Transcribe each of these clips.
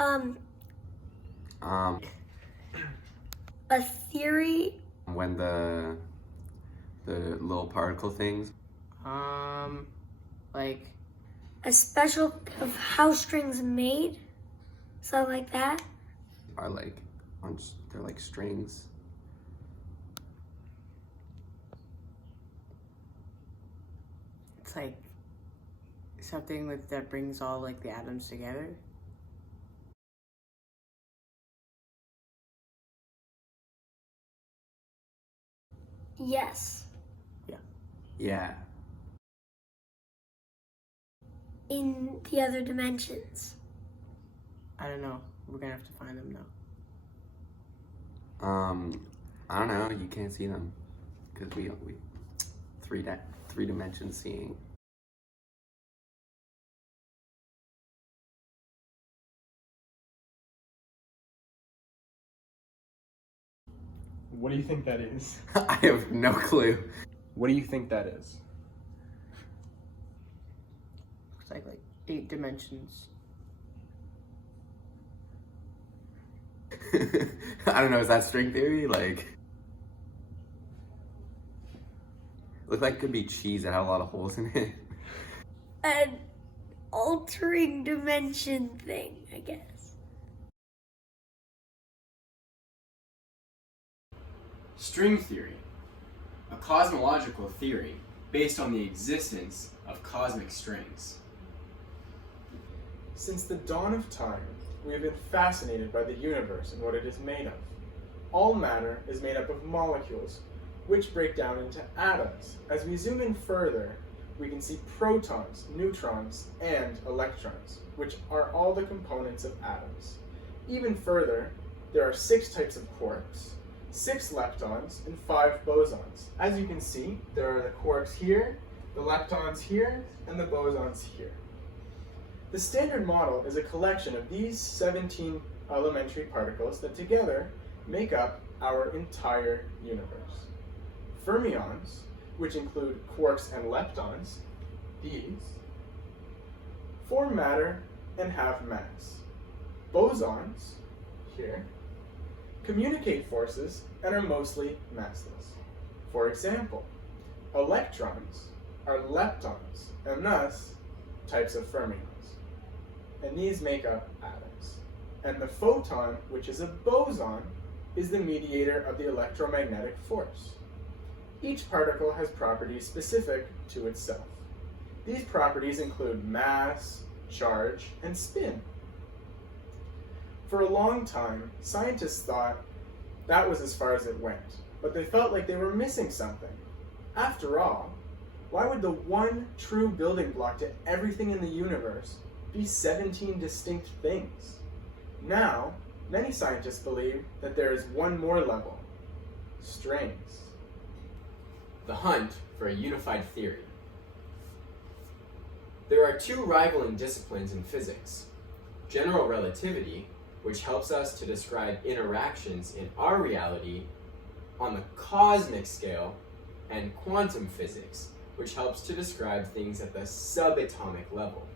Um, Um, a theory. when the little particle things Like, A special of how strings made. Something like that. are like they're like strings. it's like something that brings all like the atoms together. Yes. Yeah. In the other dimensions. I don't know. We're gonna have to find them now. I don't know. You can't see them because we three dimension seeing. What do you think that is? I have no clue. What do you think that is? Looks like 8 dimensions. I don't know. Is that string theory? Like, looked like it could be cheese that had a lot of holes in it. An altering dimension thing, I guess. String theory, a cosmological theory based on the existence of cosmic strings. Since the dawn of time, we have been fascinated by the universe and what it is made of. All matter is made up of molecules, which break down into atoms. As we zoom in further, we can see protons, neutrons, and electrons, which are all the components of atoms. Even further, there are 6 types of quarks, 6 leptons, and 5 bosons. As you can see, there are the quarks here, the leptons here, and the bosons here. The Standard Model is a collection of these 17 elementary particles that together make up our entire universe. Fermions, which include quarks and leptons, these, form matter and have mass. Bosons, here, communicate forces and are mostly massless. For example, electrons are leptons and thus types of fermions. And these make up atoms. And the photon, which is a boson, is the mediator of the electromagnetic force. Each particle has properties specific to itself. These properties include mass, charge, and spin. For a long time, scientists thought that was as far as it went, but they felt like they were missing something. After all, why would the one true building block to everything in the universe be 17 distinct things? Now, many scientists believe that there is one more level: strings. The hunt for a unified theory. There are 2 rivaling disciplines in physics: general relativity, which helps us to describe interactions in our reality on the cosmic scale, and quantum physics, which helps to describe things at the subatomic level.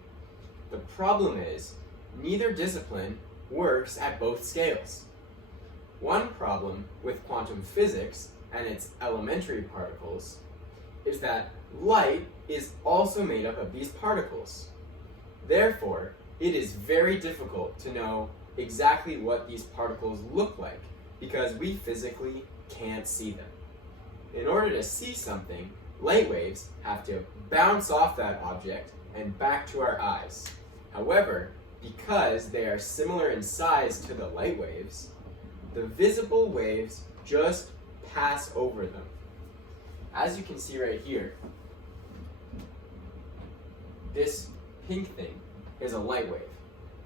The problem is, neither discipline works at both scales. One problem with quantum physics and its elementary particles is that light is also made up of these particles. Therefore, it is very difficult to know exactly what these particles look like because we physically can't see them. In order to see something, light waves have to bounce off that object and back to our eyes. However, because they are similar in size to the light waves, the visible waves just pass over them. As you can see right here, this pink thing is a light wave,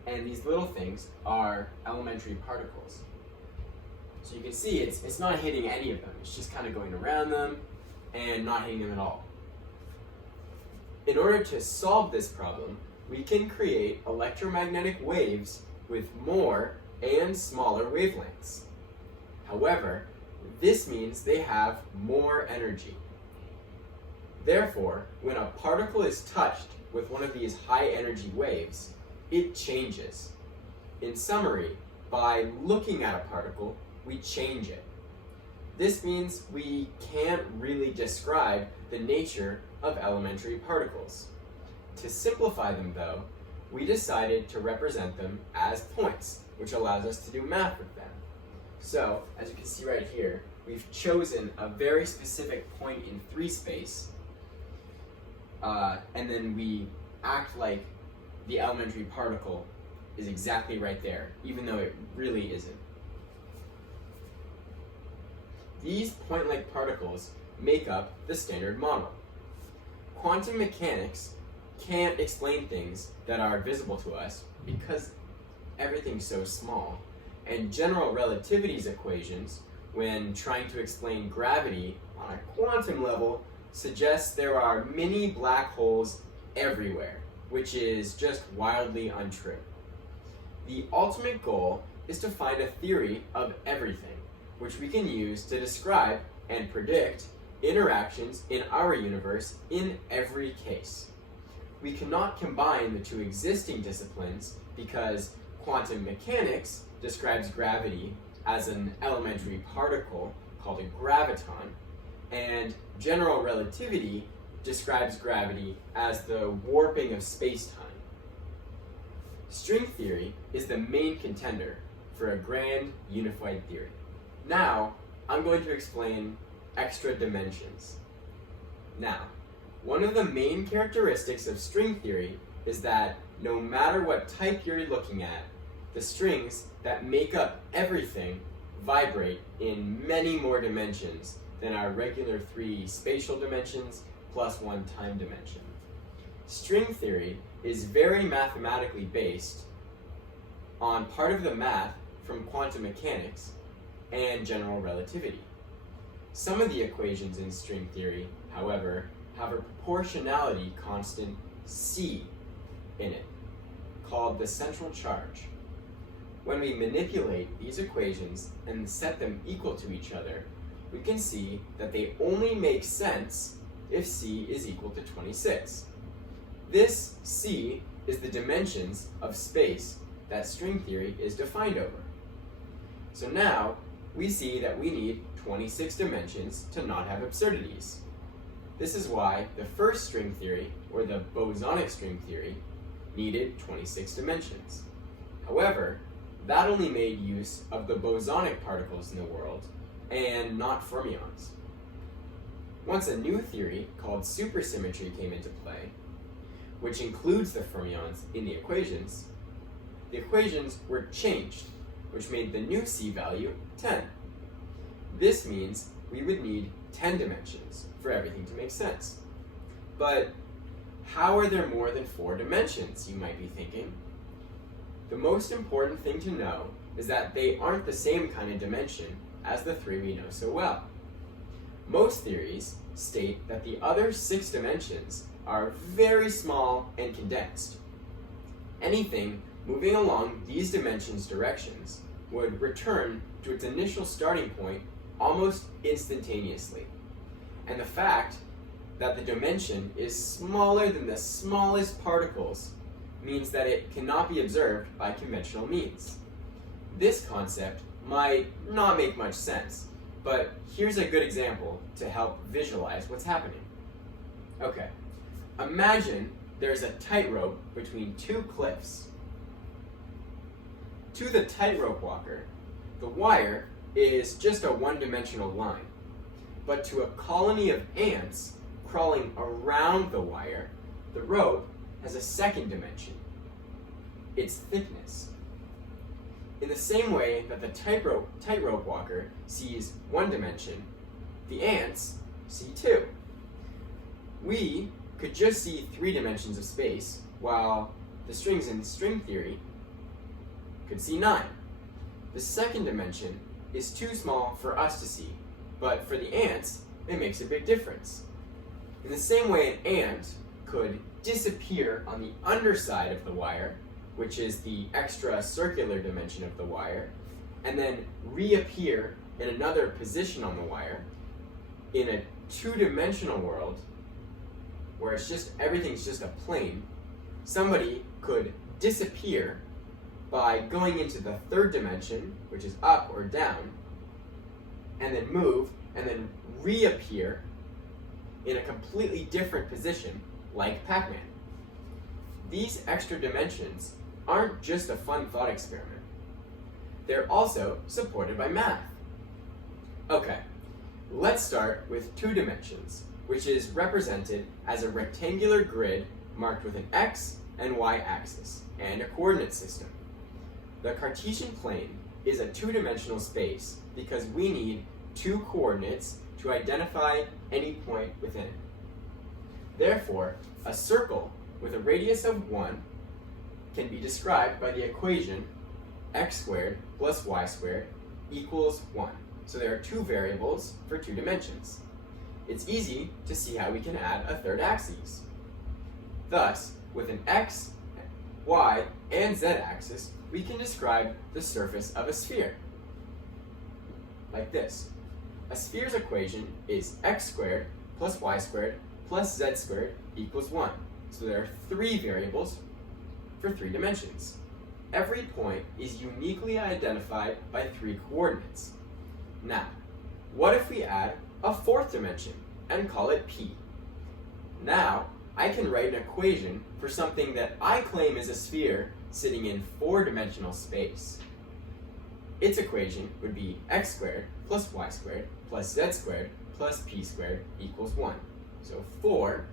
and these little things are elementary particles. So you can see it's not hitting any of them, it's just kind of going around them and not hitting them at all. In order to solve this problem, we can create electromagnetic waves with more and smaller wavelengths. However, this means they have more energy. Therefore, when a particle is touched with one of these high energy waves, it changes. In summary, by looking at a particle, we change it. This means we can't really describe the nature of elementary particles. To simplify them though, we decided to represent them as points, which allows us to do math with them. So, as you can see right here, we've chosen a very specific point in 3 space, and then we act like the elementary particle is exactly right there, even though it really isn't. These point-like particles make up the Standard Model. Quantum mechanics can't explain things that are visible to us because everything's so small, and general relativity's equations, when trying to explain gravity on a quantum level, suggests there are many black holes everywhere, which is just wildly untrue. The ultimate goal is to find a theory of everything, which we can use to describe and predict interactions in our universe in every case. We cannot combine the 2 existing disciplines because quantum mechanics describes gravity as an elementary particle called a graviton, and general relativity describes gravity as the warping of space-time. String theory is the main contender for a grand unified theory. Now, I'm going to explain extra dimensions. Now, one of the main characteristics of string theory is that no matter what type you're looking at, the strings that make up everything vibrate in many more dimensions than our regular 3 spatial dimensions plus 1 time dimension. String theory is very mathematically based on part of the math from quantum mechanics and general relativity. Some of the equations in string theory, however, have a proportionality constant c in it, called the central charge. When we manipulate these equations and set them equal to each other, we can see that they only make sense if c is equal to 26. This c is the dimensions of space that string theory is defined over. So now, we see that we need 26 dimensions to not have absurdities. This is why the first string theory, or the bosonic string theory, needed 26 dimensions. However, that only made use of the bosonic particles in the world, and not fermions. Once a new theory called supersymmetry came into play, which includes the fermions in the equations were changed, which made the new c value 10. This means we would need 10 dimensions for everything to make sense. But how are there more than 4 dimensions, you might be thinking? The most important thing to know is that they aren't the same kind of dimension as the 3 we know so well. Most theories state that the other 6 dimensions are very small and condensed. Anything moving along these dimensions' directions would return to its initial starting point almost instantaneously. And the fact that the dimension is smaller than the smallest particles means that it cannot be observed by conventional means. This concept might not make much sense, but here's a good example to help visualize what's happening. Okay, imagine there's a tightrope between 2 cliffs. To the tightrope walker, the wire is just a one-dimensional line, but to a colony of ants crawling around the wire, the rope has a second dimension, its thickness. In the same way that the tightrope walker sees 1 dimension, the ants see 2. We could just see 3 dimensions of space, while the strings in string theory could see 9. The second dimension is too small for us to see, but for the ants, it makes a big difference. In the same way an ant could disappear on the underside of the wire, which is the extra circular dimension of the wire, and then reappear in another position on the wire, in a 2-dimensional world, where everything's just a plane, somebody could disappear by going into the third dimension, which is up or down, and then move, and then reappear in a completely different position, like Pac-Man. These extra dimensions aren't just a fun thought experiment. They're also supported by math. Okay, let's start with 2 dimensions, which is represented as a rectangular grid marked with an x and y axis and a coordinate system. The Cartesian plane is a 2-dimensional space because we need 2 coordinates to identify any point within it. Therefore, a circle with a radius of 1 can be described by the equation x squared plus y squared equals 1. So there are 2 variables for 2 dimensions. It's easy to see how we can add a third axis. Thus, with an x, y, and z axis, we can describe the surface of a sphere. Like this. A sphere's equation is x squared plus y squared plus z squared equals 1. So there are 3 variables for 3 dimensions. Every point is uniquely identified by 3 coordinates. Now, what if we add a 4th dimension and call it p? Now, I can write an equation for something that I claim is a sphere sitting in 4-dimensional space. Its equation would be x squared plus y squared plus z squared plus p squared equals 1. So 4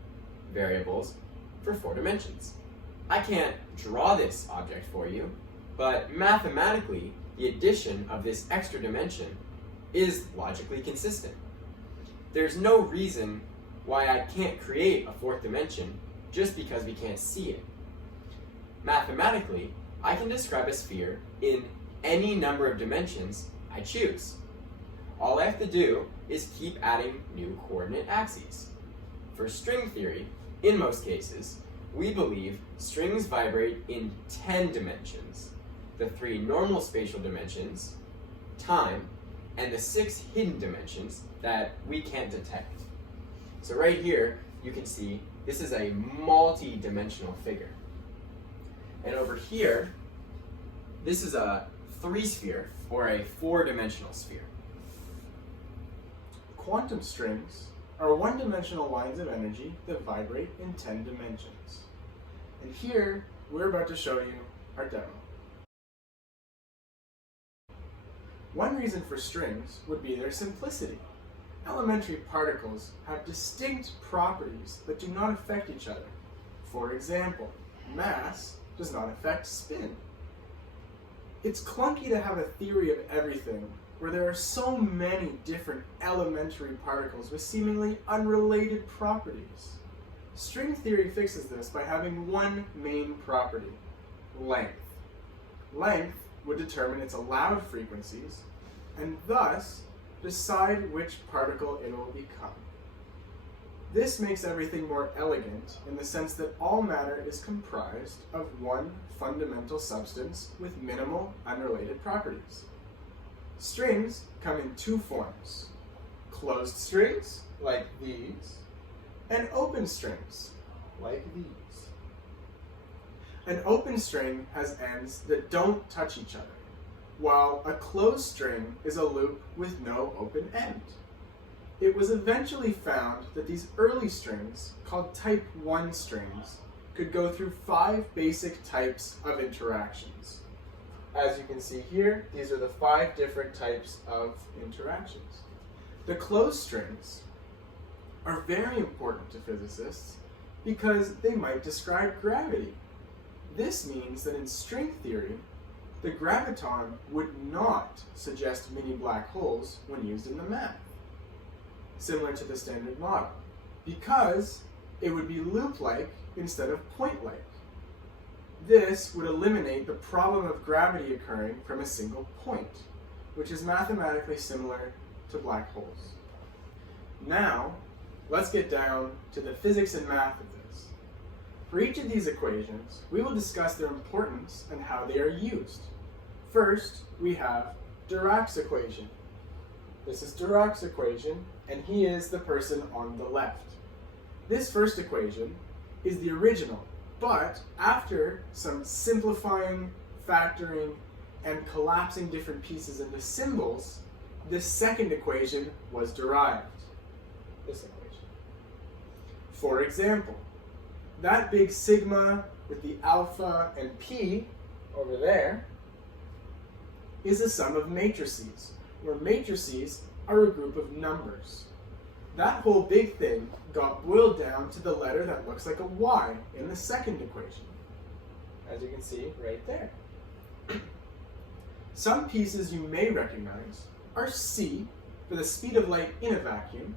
variables for 4 dimensions. I can't draw this object for you, but mathematically, the addition of this extra dimension is logically consistent. There's no reason why I can't create a 4th dimension just because we can't see it. Mathematically, I can describe a sphere in any number of dimensions I choose. All I have to do is keep adding new coordinate axes. For string theory, in most cases, we believe strings vibrate in 10 dimensions, the 3 normal spatial dimensions, time, and the 6 hidden dimensions that we can't detect. So right here, you can see this is a multi-dimensional figure. And over here, this is a 3-sphere or a 4-dimensional sphere. Quantum strings are 1-dimensional lines of energy that vibrate in 10 dimensions. And here, we're about to show you our demo. One reason for strings would be their simplicity. Elementary particles have distinct properties that do not affect each other. For example, mass does not affect spin. It's clunky to have a theory of everything where there are so many different elementary particles with seemingly unrelated properties. String theory fixes this by having one main property: length. Length would determine its allowed frequencies and thus decide which particle it will become. This makes everything more elegant in the sense that all matter is comprised of one fundamental substance with minimal unrelated properties. Strings come in 2 forms: closed strings, like these, and open strings, like these. An open string has ends that don't touch each other, while a closed string is a loop with no open end. It was eventually found that these early strings, called type 1 strings, could go through 5 basic types of interactions. As you can see here, these are the 5 different types of interactions. The closed strings are very important to physicists because they might describe gravity. This means that in string theory, the graviton would not suggest mini black holes when used in the math, similar to the Standard Model, because it would be loop-like instead of point-like. This would eliminate the problem of gravity occurring from a single point, which is mathematically similar to black holes. Now, let's get down to the physics and math of this. For each of these equations, we will discuss their importance and how they are used. First, we have Dirac's equation. This is Dirac's equation, and he is the person on the left. This first equation is the original, but after some simplifying factoring, and collapsing different pieces into symbols, this second equation was derived. This equation. For example, that big sigma with the alpha and p over there is a sum of matrices, where matrices are a group of numbers. That whole big thing got boiled down to the letter that looks like a y in the second equation, as you can see right there. Some pieces you may recognize are c for the speed of light in a vacuum,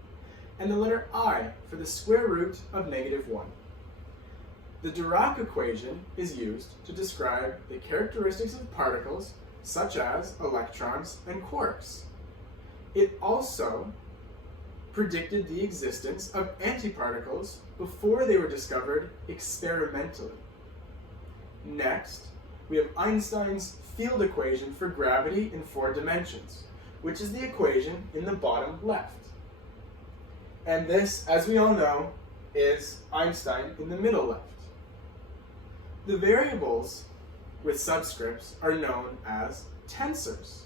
and the letter I for the square root of -1. The Dirac equation is used to describe the characteristics of particles such as electrons and quarks. It also predicted the existence of antiparticles before they were discovered experimentally. Next, we have Einstein's field equation for gravity in 4 dimensions, which is the equation in the bottom left. And this, as we all know, is Einstein in the middle left. The variables with subscripts are known as tensors,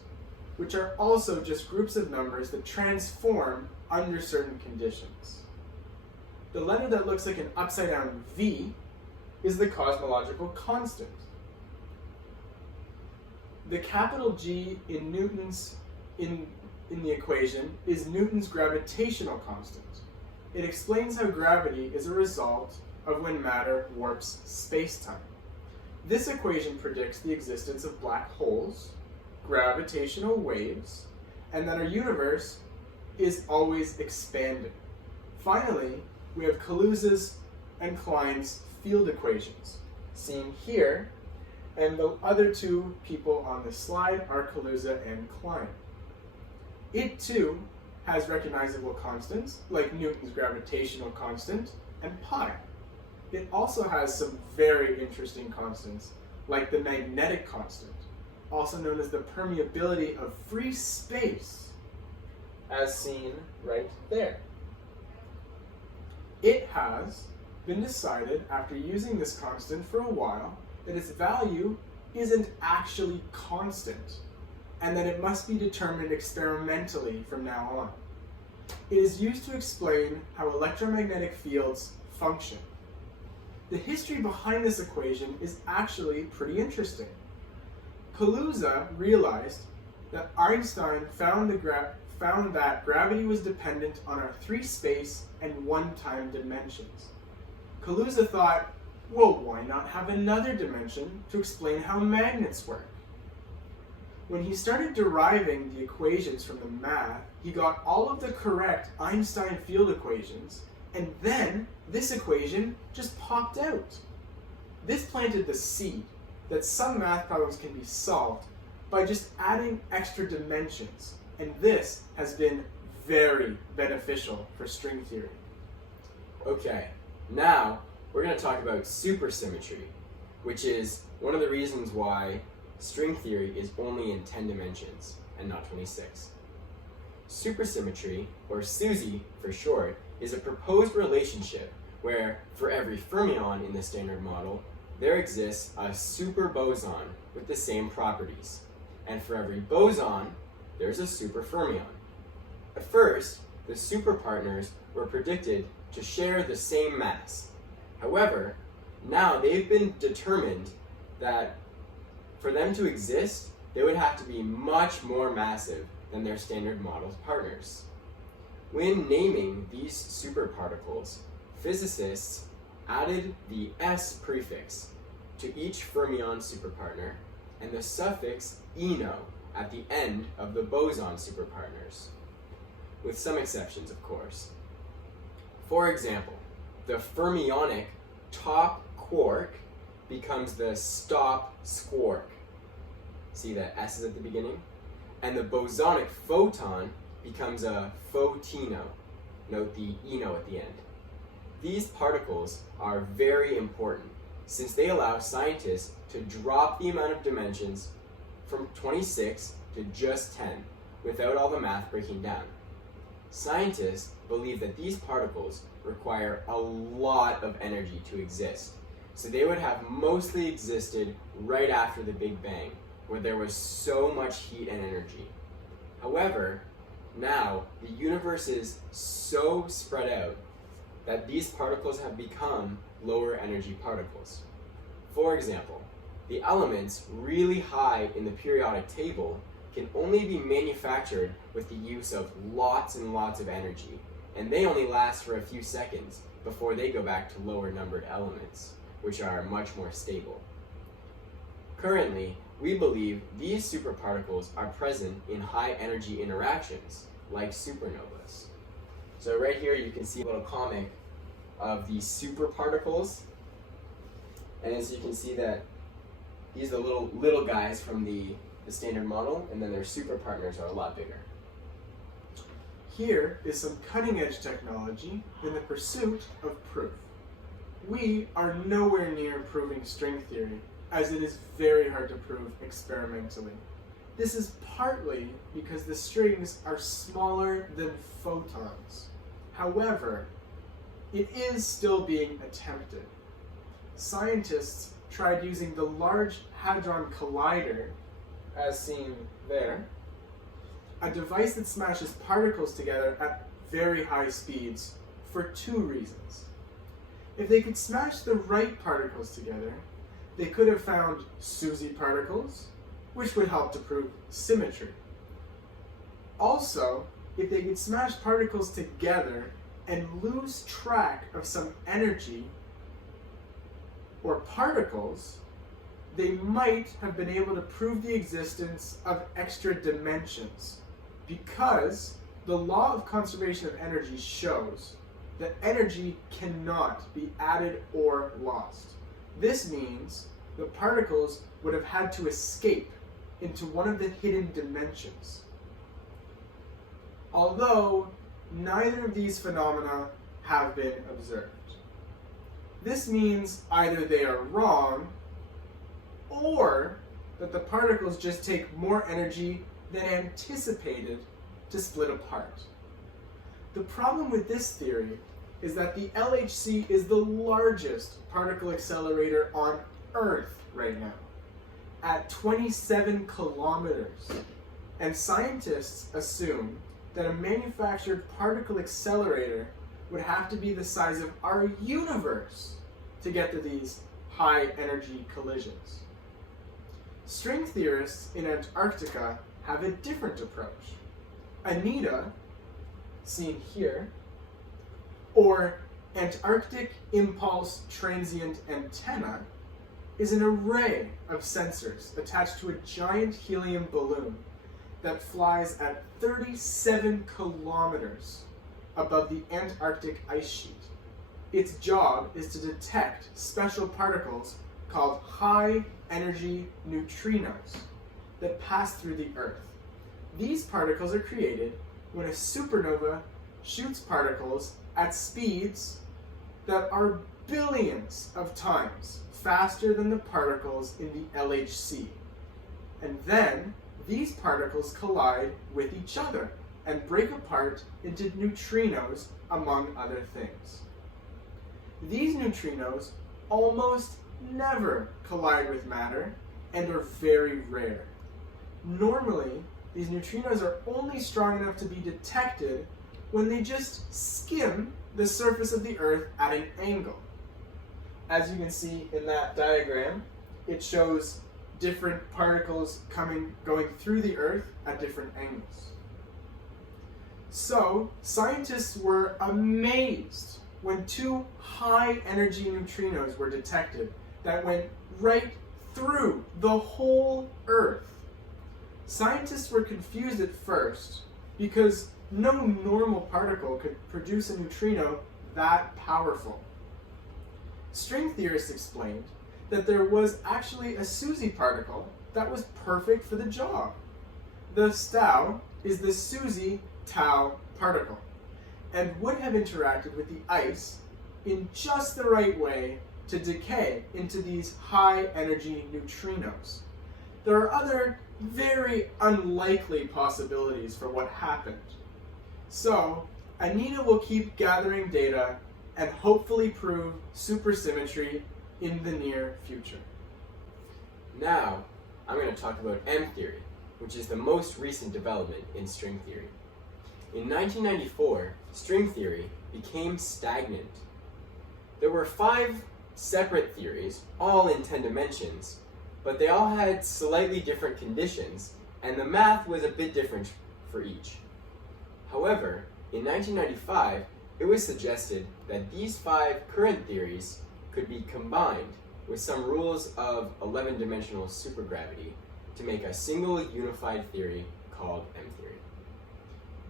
which are also just groups of numbers that transform under certain conditions. The letter that looks like an upside down V is the cosmological constant. The capital G in Newton's in the equation is Newton's gravitational constant. It explains how gravity is a result of when matter warps space-time. This equation predicts the existence of black holes, gravitational waves, and that our universe is always expanding. Finally, we have Kaluza's and Klein's field equations, seen here, and the other two people on this slide are Kaluza and Klein. It too has recognizable constants, like Newton's gravitational constant and pi. It also has some very interesting constants, like the magnetic constant, also known as the permeability of free space, as seen right there. It has been decided, after using this constant for a while, that its value isn't actually constant, and that it must be determined experimentally from now on. It is used to explain how electromagnetic fields function. The history behind this equation is actually pretty interesting. Kaluza realized that Einstein found that gravity was dependent on our 3 space and 1 time dimensions. Kaluza thought, well, why not have another dimension to explain how magnets work? When he started deriving the equations from the math, he got all of the correct Einstein field equations, and then this equation just popped out. This planted the seed that some math problems can be solved by just adding extra dimensions, and this has been very beneficial for string theory. Okay, now we're going to talk about supersymmetry, which is one of the reasons why string theory is only in 10 dimensions and not 26. Supersymmetry, or SUSY for short, is a proposed relationship where for every fermion in the standard model, there exists a superboson with the same properties, and for every boson, there's a superfermion. At first, the superpartners were predicted to share the same mass. However, now they've been determined that for them to exist, they would have to be much more massive than their standard model partners. When naming these superparticles, physicists added the S prefix to each fermion superpartner and the suffix ino at the end of the boson superpartners, with some exceptions, of course. For example, the fermionic top quark becomes the stop squark. See that S is at the beginning? And the bosonic photon becomes a photino. Note the ino at the end. These particles are very important since they allow scientists to drop the amount of dimensions from 26 to just 10 without all the math breaking down. Scientists believe that these particles require a lot of energy to exist, So they would have mostly existed right after the Big Bang, where there was so much heat and energy. However, now the universe is so spread out that these particles have become lower energy particles. For example, the elements really high in the periodic table can only be manufactured with the use of lots and lots of energy, and they only last for a few seconds before they go back to lower numbered elements, which are much more stable. Currently, we believe these superparticles are present in high energy interactions, like supernovas. So right here you can see a little comic of the superparticles, and as you can see that these are the little guys from the standard model, and then their super partners are a lot bigger. Here is some cutting-edge technology in the pursuit of proof. We are nowhere near proving string theory, as it is very hard to prove experimentally. This is partly because the strings are smaller than photons. However, it is still being attempted. Scientists tried using the Large Hadron Collider, as seen there, a device that smashes particles together at very high speeds for two reasons. If they could smash the right particles together, they could have found SUSY particles, which would help to prove symmetry. Also, if they could smash particles together and lose track of some energy or particles, they might have been able to prove the existence of extra dimensions, because the law of conservation of energy shows that energy cannot be added or lost. This means the particles would have had to escape into one of the hidden dimensions. Although neither of these phenomena have been observed. This means either they are wrong, or that the particles just take more energy than anticipated to split apart. The problem with this theory is that the LHC is the largest particle accelerator on Earth right now, at 27 kilometers. And scientists assume that a manufactured particle accelerator would have to be the size of our universe to get to these high energy collisions. String theorists in Antarctica have a different approach. ANITA, seen here, or Antarctic Impulse Transient Antenna, is an array of sensors attached to a giant helium balloon that flies at 37 kilometers above the Antarctic ice sheet. Its job is to detect special particles called high-energy neutrinos that pass through the Earth. These particles are created when a supernova shoots particles at speeds that are billions of times faster than the particles in the LHC. And then these particles collide with each other and break apart into neutrinos, among other things. These neutrinos almost never collide with matter and are very rare. Normally, these neutrinos are only strong enough to be detected when they just skim the surface of the Earth at an angle. As you can see in that diagram, it shows different particles going through the Earth at different angles. So, scientists were amazed when two high-energy neutrinos were detected that went right through the whole Earth. Scientists were confused at first because no normal particle could produce a neutrino that powerful. String theorists explained that there was actually a SUSY particle that was perfect for the job. The STAU is the SUSY tau particle, and would have interacted with the ice in just the right way to decay into these high-energy neutrinos. There are other very unlikely possibilities for what happened. So, ANITA will keep gathering data and hopefully prove supersymmetry in the near future. Now, I'm going to talk about M-theory, which is the most recent development in string theory. In 1994, string theory became stagnant. There were 5 separate theories, all in 10 dimensions, but they all had slightly different conditions, and the math was a bit different for each. However, in 1995, it was suggested that these 5 current theories could be combined with some rules of 11-dimensional supergravity to make a single unified theory called M-theory.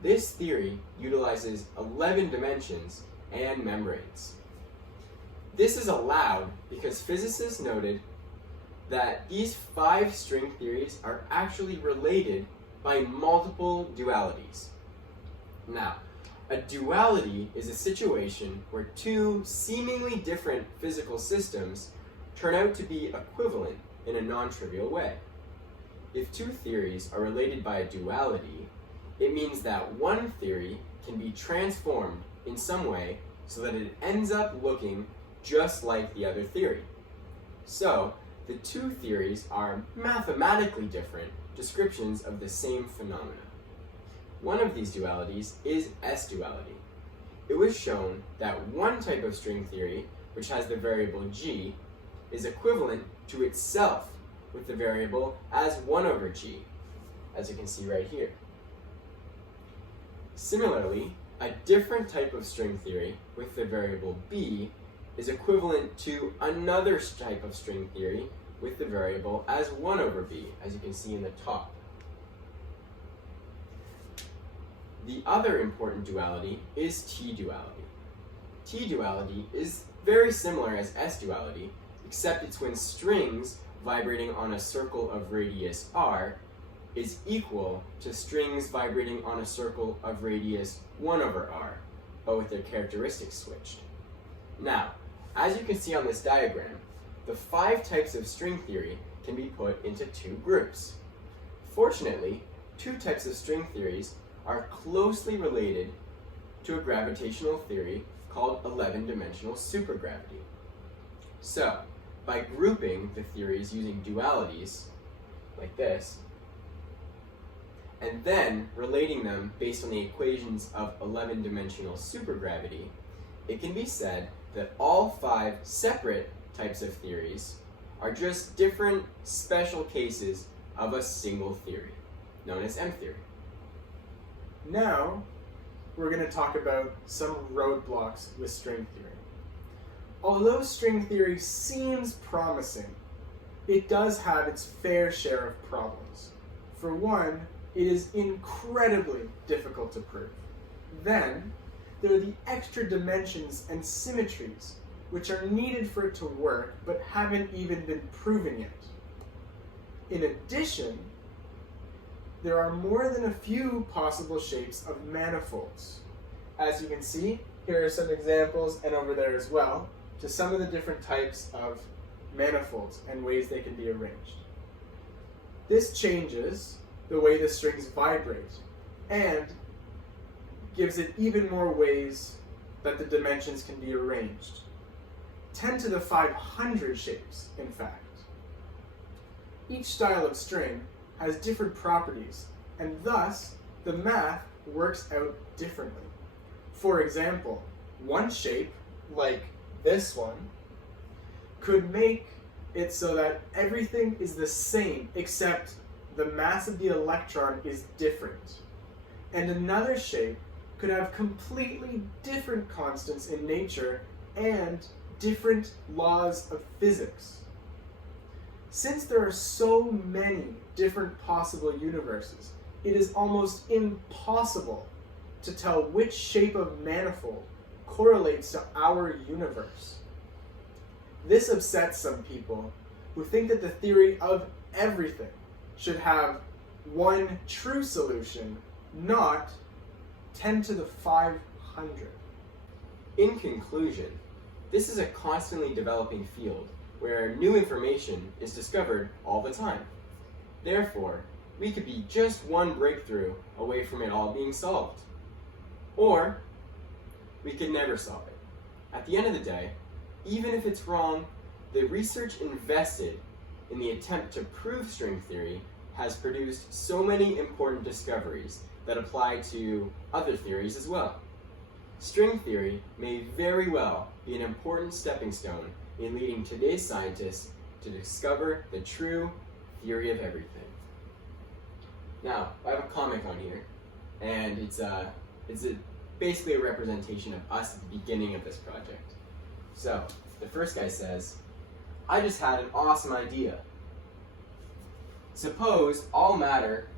This theory utilizes 11 dimensions and membranes. This is allowed because physicists noted that these 5 string theories are actually related by multiple dualities. Now, a duality is a situation where 2 seemingly different physical systems turn out to be equivalent in a non-trivial way. If 2 theories are related by a duality, it means that one theory can be transformed in some way so that it ends up looking just like the other theory. So, the 2 theories are mathematically different descriptions of the same phenomena. One of these dualities is S-duality. It was shown that one type of string theory, which has the variable g, is equivalent to itself with the variable as 1 over g, as you can see right here. Similarly, a different type of string theory with the variable b is equivalent to another type of string theory with the variable as 1 over b, as you can see in the top. The other important duality is T-duality. T-duality is very similar as S-duality, except it's when strings vibrating on a circle of radius r is equal to strings vibrating on a circle of radius 1 over r, but with their characteristics switched. Now, as you can see on this diagram, the 5 types of string theory can be put into 2 groups. Fortunately, 2 types of string theories are closely related to a gravitational theory called 11-dimensional supergravity. So, by grouping the theories using dualities, like this, and then relating them based on the equations of 11-dimensional supergravity, it can be said that all 5 separate types of theories are just different special cases of a single theory, known as M-theory. Now, we're going to talk about some roadblocks with string theory. Although string theory seems promising, it does have its fair share of problems. For one, it is incredibly difficult to prove. Then, there are the extra dimensions and symmetries which are needed for it to work but haven't even been proven yet. In addition, there are more than a few possible shapes of manifolds. As you can see, here are some examples, and over there as well, to some of the different types of manifolds and ways they can be arranged. This changes the way the strings vibrate and gives it even more ways that the dimensions can be arranged. 10 to the 500 shapes, in fact. Each style of string has different properties, and thus the math works out differently. For example, one shape, like this one, could make it so that everything is the same except the mass of the electron is different. And another shape could have completely different constants in nature and different laws of physics. Since there are so many different possible universes, it is almost impossible to tell which shape of manifold correlates to our universe. This upsets some people who think that the theory of everything should have one true solution, not 10 to the 500. In conclusion, this is a constantly developing field where new information is discovered all the time. Therefore, we could be just one breakthrough away from it all being solved. Or, we could never solve it. At the end of the day, even if it's wrong, The research invested in the attempt to prove string theory has produced so many important discoveries that apply to other theories as well. String theory may very well be an important stepping stone in leading today's scientists to discover the true theory of everything. Now, I have a comic on here, and it's basically a representation of us at the beginning of this project. So, the first guy says, "I just had an awesome idea. Suppose all matter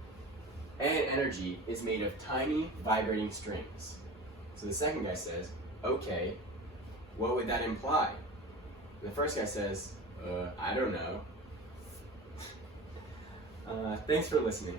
and energy is made of tiny vibrating strings." So the second guy says, "Okay, what would that imply?" The first guy says, I don't know. Thanks for listening.